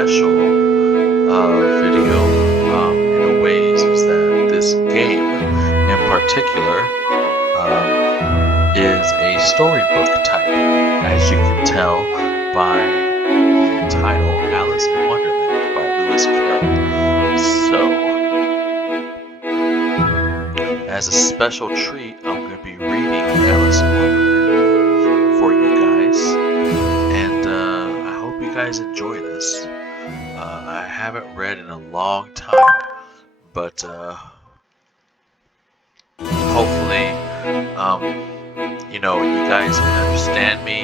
special video in a ways is that this game in particular is a storybook type, as you can tell by the title Alice in Wonderland by Lewis Carroll. So, as a special treat, I'm going to be reading Alice in Wonderland for you guys, and I hope you guys enjoy this. I haven't read in a long time, but hopefully, you guys can understand me,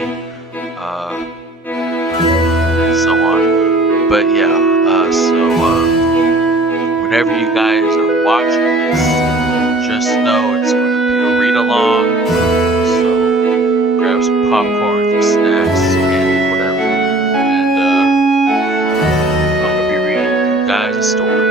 and so on. But yeah, whenever you guys are watching this, just know it's going to be a read along. So grab some popcorn, some snacks, candy, whatever, and I'm going to be reading you guys a story.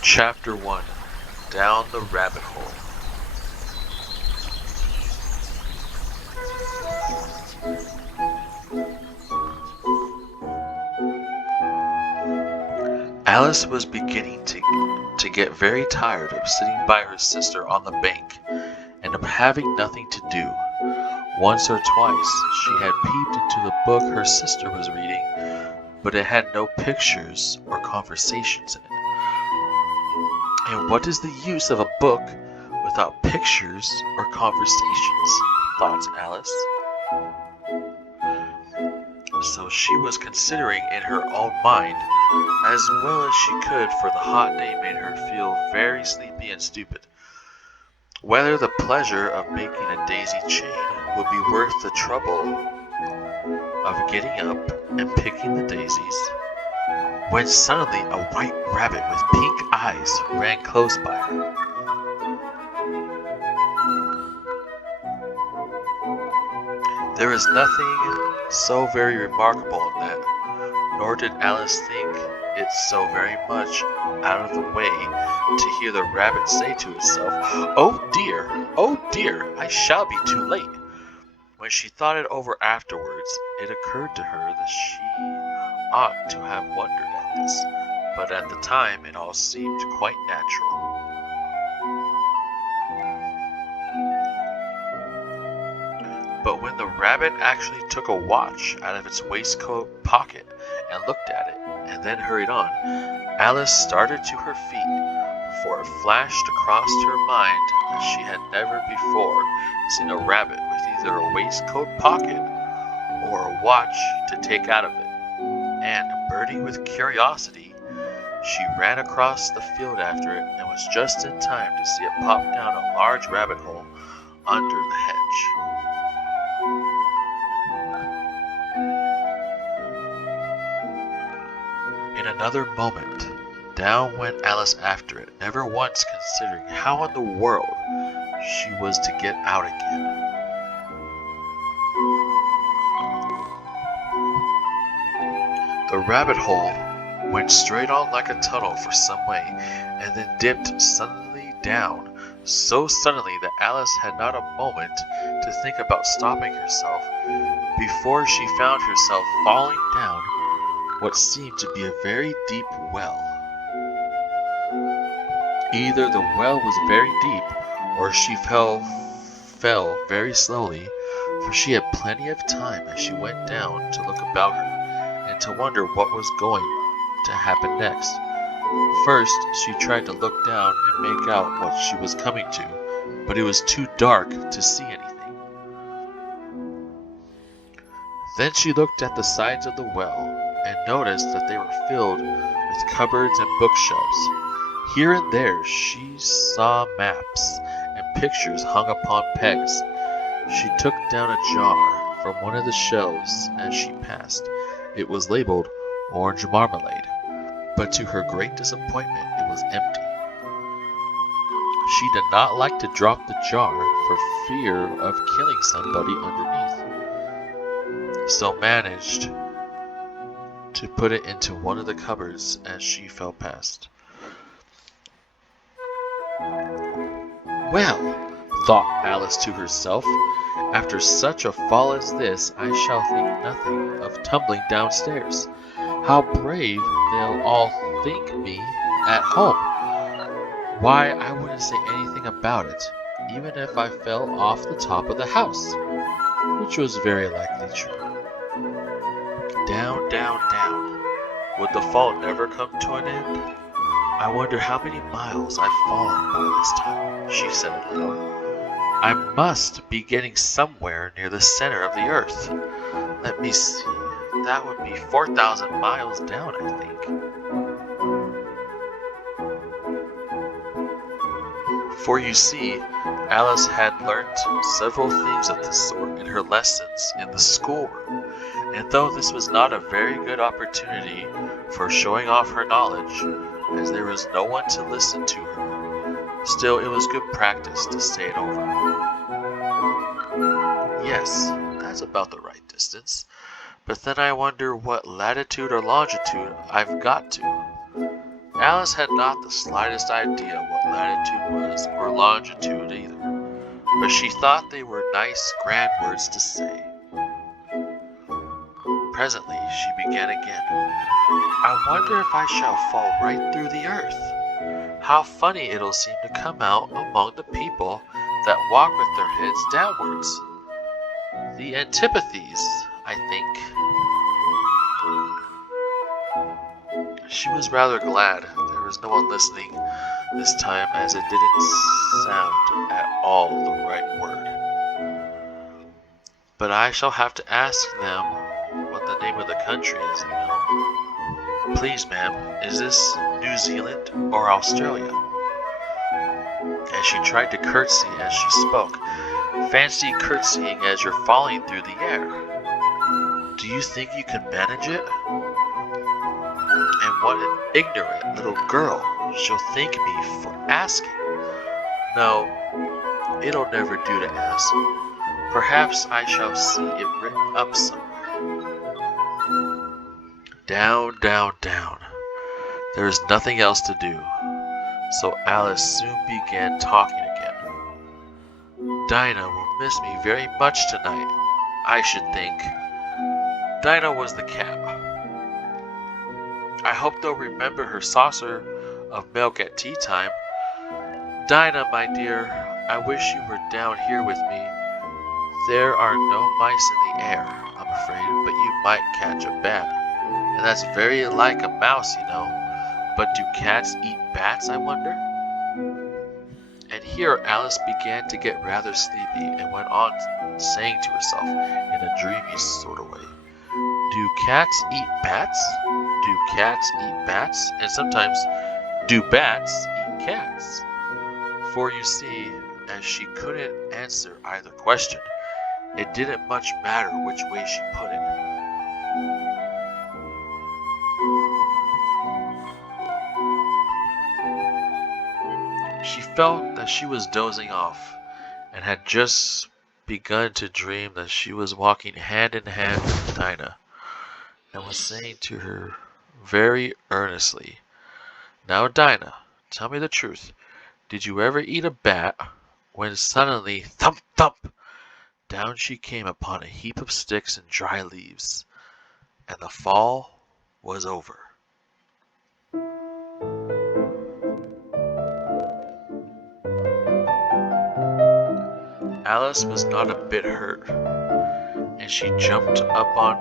Chapter 1. Down the Rabbit Hole. Alice was beginning to get very tired of sitting by her sister on the bank and of having nothing to do. Once or twice she had peeped into the book her sister was reading, but it had no pictures or conversations in it. And what is the use of a book without pictures or conversations? Thought Alice. So she was considering in her own mind, as well as she could, for the hot day made her feel very sleepy and stupid, whether the pleasure of making a daisy chain would be worth the trouble of getting up and picking the daisies, when suddenly a white rabbit with pink eyes ran close by her. There is nothing so very remarkable in that, nor did Alice think it so very much out of the way to hear the rabbit say to itself, oh dear, I shall be too late." When she thought it over afterwards, it occurred to her that she ought to have wondered at this, but at the time it all seemed quite natural. But when the rabbit actually took a watch out of its waistcoat pocket and looked at it, and then hurried on, Alice started to her feet, for it flashed across her mind that she had never before seen a rabbit with either a waistcoat pocket or a watch to take out of it, and, burning with curiosity, she ran across the field after it and was just in time to see it pop down a large rabbit hole under the hedge. In another moment, down went Alice after it, never once considering how in the world she was to get out again. The rabbit hole went straight on like a tunnel for some way, and then dipped suddenly down, so suddenly that Alice had not a moment to think about stopping herself before she found herself falling down what seemed to be a very deep well. Either the well was very deep, or she fell very slowly, for she had plenty of time as she went down to look about her, and to wonder what was going to happen next. First, she tried to look down and make out what she was coming to, but it was too dark to see anything. Then she looked at the sides of the well, and noticed that they were filled with cupboards and bookshelves. Here and there she saw maps and pictures hung upon pegs. She took down a jar from one of the shelves as she passed. It was labeled orange marmalade, but to her great disappointment it was empty. She did not like to drop the jar for fear of killing somebody underneath, so managed to put it into one of the cupboards as she fell past. Well, thought Alice to herself, after such a fall as this, I shall think nothing of tumbling downstairs. How brave they'll all think me at home. Why, I wouldn't say anything about it, even if I fell off the top of the house, which was very likely true. Down, down, down. Would the fall never come to an end? I wonder how many miles I've fallen by this time, she said aloud. I must be getting somewhere near the center of the earth. Let me see. That would be 4,000 miles down, I think. For you see, Alice had learnt several things of this sort in her lessons in the schoolroom, and though this was not a very good opportunity for showing off her knowledge, as there was no one to listen to her, still it was good practice to say it over. Yes, that's about the right distance, but then I wonder what latitude or longitude I've got to. Alice had not the slightest idea what latitude was or longitude either, but she thought they were nice, grand words to say. Presently she began again. I wonder if I shall fall right through the earth. How funny it'll seem to come out among the people that walk with their heads downwards. The antipathies, I think. She was rather glad there was no one listening this time, as it didn't sound at all the right word. But I shall have to ask them what the name of the country is, you know. Please, ma'am, is this New Zealand or Australia? And she tried to curtsy as she spoke. Fancy curtsying as you're falling through the air. Do you think you can manage it? And what an ignorant little girl she'll think me for asking. No, it'll never do to ask. Perhaps I shall see it written up somewhere. Down, down, down. There is nothing else to do, so Alice soon began talking again. Dinah will miss me very much tonight, I should think. Dinah was the cat. I hope they'll remember her saucer of milk at tea time. Dinah, my dear, I wish you were down here with me. There are no mice in the air, I'm afraid, but you might catch a bat. And that's very like a mouse, you know. But do cats eat bats, I wonder? And here Alice began to get rather sleepy and went on saying to herself in a dreamy sort of way, do cats eat bats? Do cats eat bats? And sometimes, do bats eat cats? For you see, as she couldn't answer either question, it didn't much matter which way she put it. She felt that she was dozing off, and had just begun to dream that she was walking hand in hand with Dinah, and was saying to her very earnestly, Now, Dinah, tell me the truth. Did you ever eat a bat? When suddenly, thump, thump, down she came upon a heap of sticks and dry leaves, and the fall was over. Alice was not a bit hurt, and she jumped up on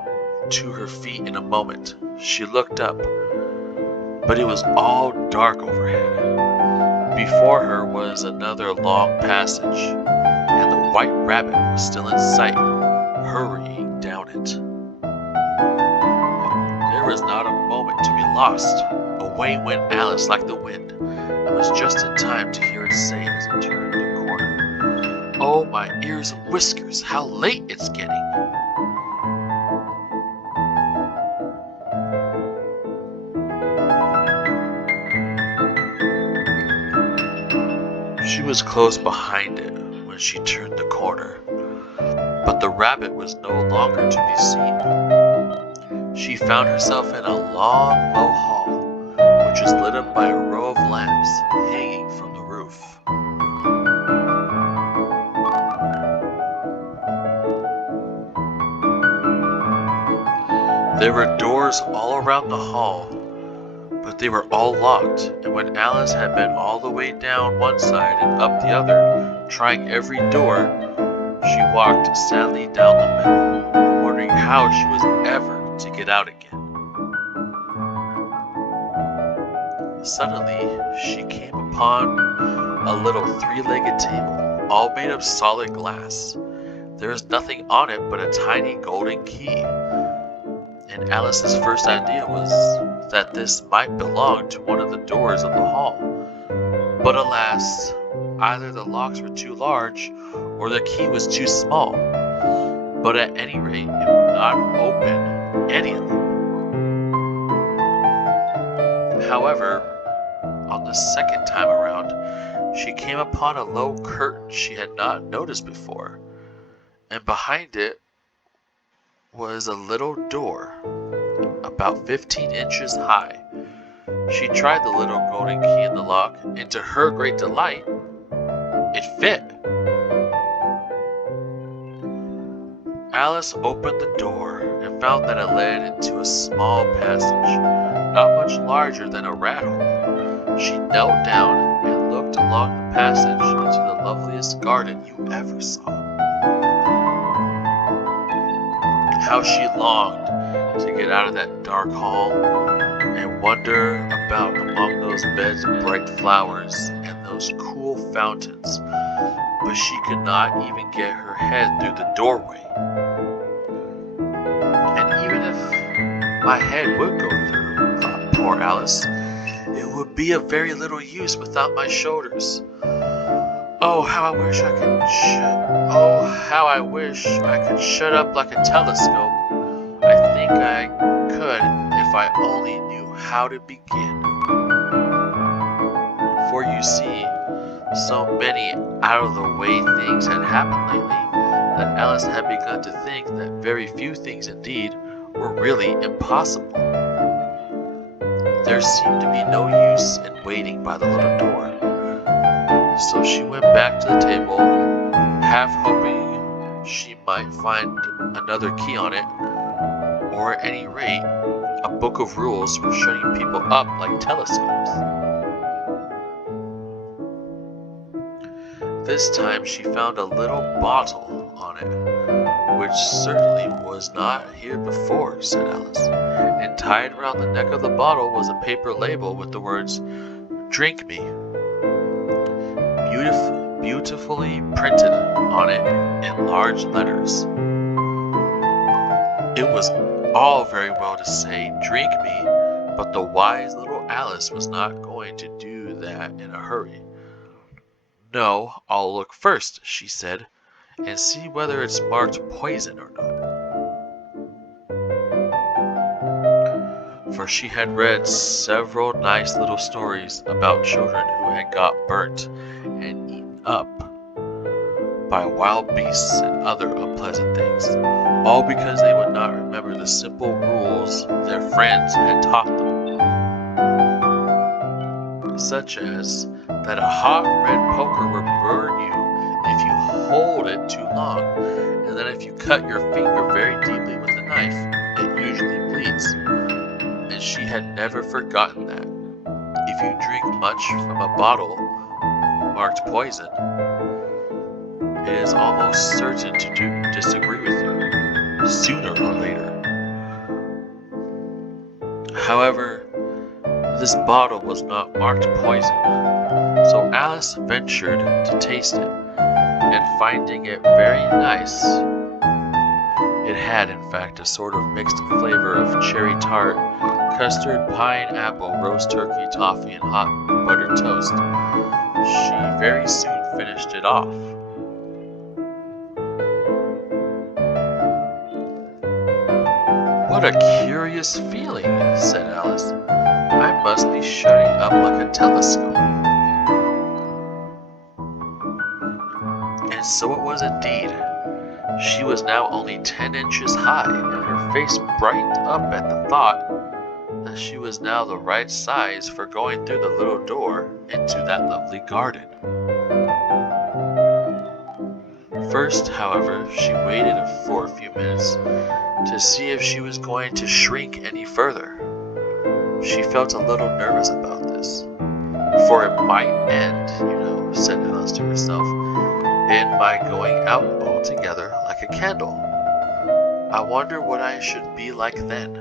to her feet in a moment. She looked up, but it was all dark overhead. Before her was another long passage, and the white rabbit was still in sight, hurrying down it. There was not a moment to be lost. Away went Alice like the wind, and was just in time to hear it say as it turned the corner, Oh, my ears and whiskers, how late it's getting! She was close behind it when she turned the corner, but the rabbit was no longer to be seen. She found herself in a long, low hall, which was lit up by a row of lamps hanging from the roof. There were doors all around the hall, but they were all locked, and when Alice had been all the way down one side and up the other, trying every door, she walked sadly down the middle, wondering how she was ever to get out again. Suddenly, she came upon a little three-legged table, all made of solid glass. There was nothing on it but a tiny golden key. And Alice's first idea was that this might belong to one of the doors of the hall. But alas, either the locks were too large or the key was too small. But at any rate, it would not open any of them. However, on the second time around, she came upon a low curtain she had not noticed before, and behind it was a little door, about 15 inches high. She tried the little golden key in the lock, and to her great delight, it fit. Alice opened the door and found that it led into a small passage, not much larger than a rat hole. She knelt down and looked along the passage into the loveliest garden you ever saw. How she longed to get out of that dark hall and wander about among those beds of bright flowers and those cool fountains, but she could not even get her head through the doorway. And even if my head would go through, thought poor Alice, it would be of very little use without my shoulders. Oh, how I wish I could shut up like a telescope. I think I could if I only knew how to begin. For you see, so many out-of-the-way things had happened lately that Alice had begun to think that very few things indeed were really impossible. There seemed to be no use in waiting by the little door. So she went back to the table, half hoping she might find another key on it, or at any rate, a book of rules for shutting people up like telescopes. This time she found a little bottle on it, which certainly was not here before, said Alice, and tied around the neck of the bottle was a paper label with the words, "Drink me," beautifully printed on it in large letters. It was all very well to say, "Drink me," but the wise little Alice was not going to do that in a hurry. "No, I'll look first," she said, "and see whether it's marked poison or not." For she had read several nice little stories about children who had got burnt and eaten up by wild beasts and other unpleasant things, all because they would not remember the simple rules their friends had taught them, such as that a hot red poker will burn you if you hold it too long, and that if you cut your finger very deeply with a knife, it usually bleeds. And she had never forgotten that if you drink much from a bottle marked poison, it is almost certain to disagree with you, sooner or later. However, this bottle was not marked poison, so Alice ventured to taste it, and finding it very nice, it had in fact a sort of mixed flavor of cherry tart, custard, pineapple, roast turkey, toffee, and hot buttered toast. She very soon finished it off. "What a curious feeling," said Alice. "I must be shutting up like a telescope." So it was indeed. She was now only 10 inches high, and her face brightened up at the thought that she was now the right size for going through the little door into that lovely garden. First, however, she waited for a few minutes to see if she was going to shrink any further. She felt a little nervous about this, for it might end, said Alice to herself, end by going out altogether like a candle. I wonder what I should be like then.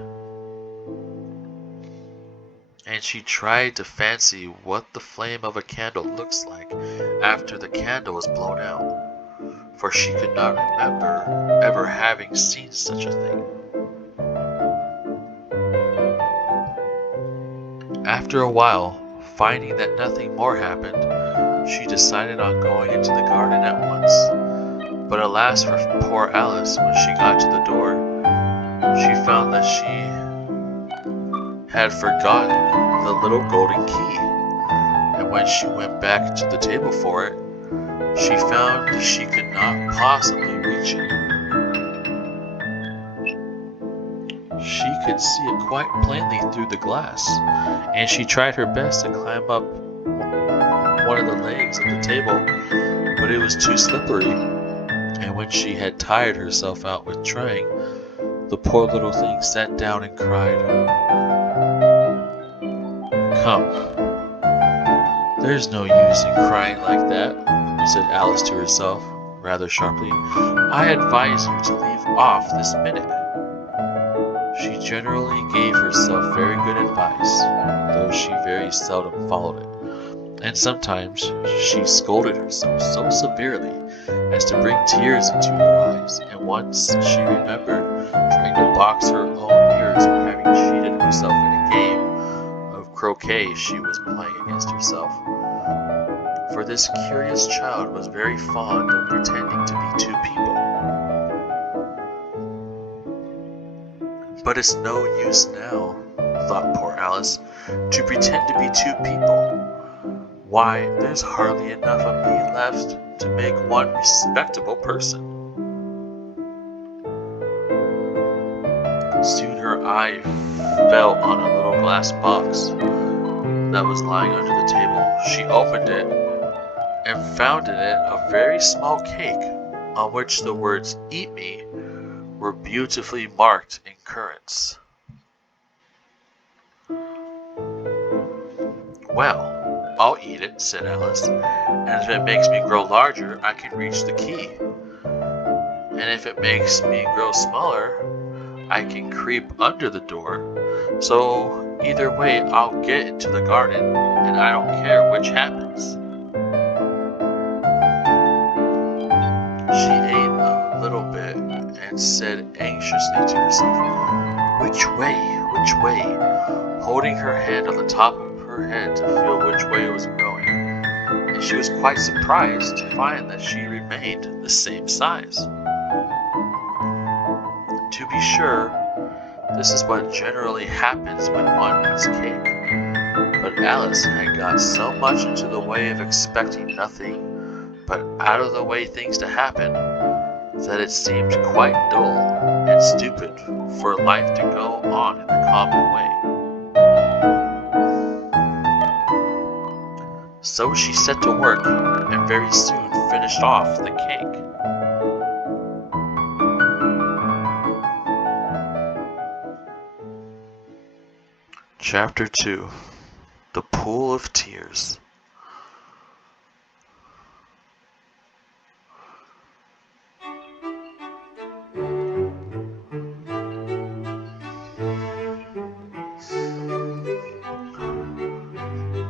And she tried to fancy what the flame of a candle looks like after the candle is blown out, for she could not remember ever having seen such a thing. After a while, finding that nothing more happened, she decided on going into the garden at once. But alas for poor Alice, when she got to the door, she found that she had forgotten the little golden key. And when she went back to the table for it, she found she could not possibly reach it. She could see it quite plainly through the glass, and she tried her best to climb up one of the legs of the table, but it was too slippery, and when she had tired herself out with trying, the poor little thing sat down and cried. Come, there's no use in crying like that, said Alice to herself, rather sharply. I advise you to leave off this minute. She generally gave herself very good advice, though she very seldom followed it, and sometimes she scolded herself so severely as to bring tears into her eyes, and once she remembered trying to box her own ears for having cheated herself in a game of croquet she was playing against herself. For this curious child was very fond of pretending to be two people. But it's no use now, thought poor Alice, to pretend to be two people. Why, there's hardly enough of me left to make one respectable person. Soon her eye fell on a little glass box that was lying under the table. She opened it and found in it a very small cake on which the words "Eat me" were beautifully marked in currants. Well, I'll eat it, said Alice, and if it makes me grow larger, I can reach the key. And if it makes me grow smaller, I can creep under the door. So either way, I'll get into the garden, and I don't care which happens. She ate a little bit and said anxiously to herself, Which way, holding her hand on the top of her head to feel which way it was going, and she was quite surprised to find that she remained the same size. To be sure, this is what generally happens when one eats cake, but Alice had got so much into the way of expecting nothing but out-of-the-way things to happen, that it seemed quite dull and stupid for life to go on in the common way. So she set to work, and very soon finished off the cake. Chapter 2. The Pool of Tears.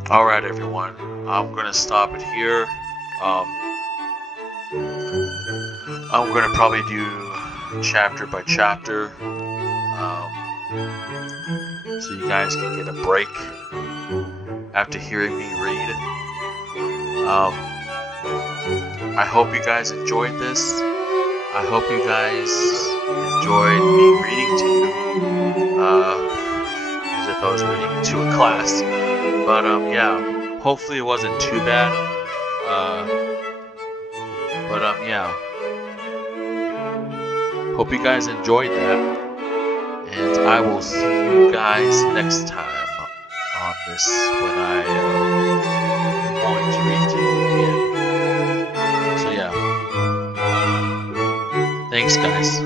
Alright everyone, I'm going to stop it here. I'm going to probably do chapter by chapter, so you guys can get a break after hearing me read. I hope you guys enjoyed this. I hope you guys enjoyed me reading to you, as if I was reading to a class. But yeah, hopefully it wasn't too bad. But yeah, hope you guys enjoyed that, and I will see you guys next time on this when I am going to read to you again. So yeah, thanks guys.